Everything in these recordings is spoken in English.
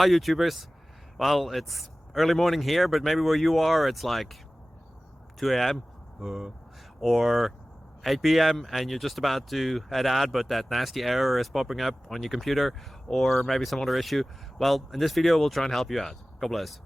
Hi YouTubers. Well, it's early morning here, but maybe where you are it's like 2 a.m. or 8 p.m. and you're just about to head out, but that nasty error is popping up on your computer, or maybe some other issue. Well, in this video we'll try and help you out. God bless.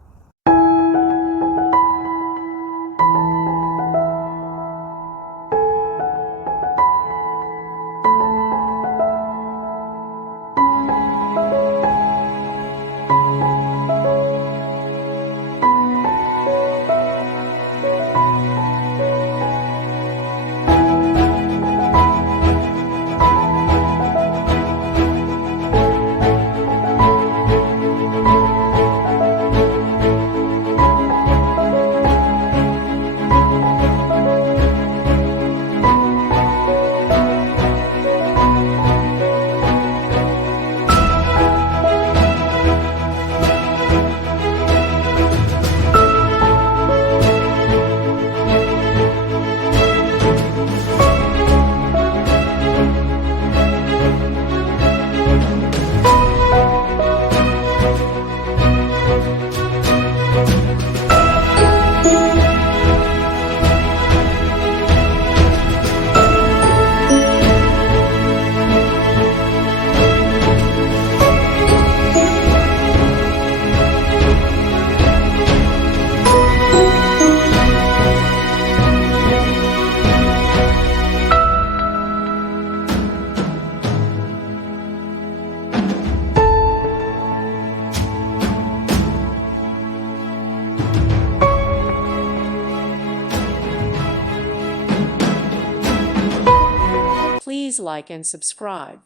Please like and subscribe.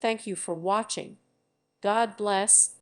Thank you for watching. God bless.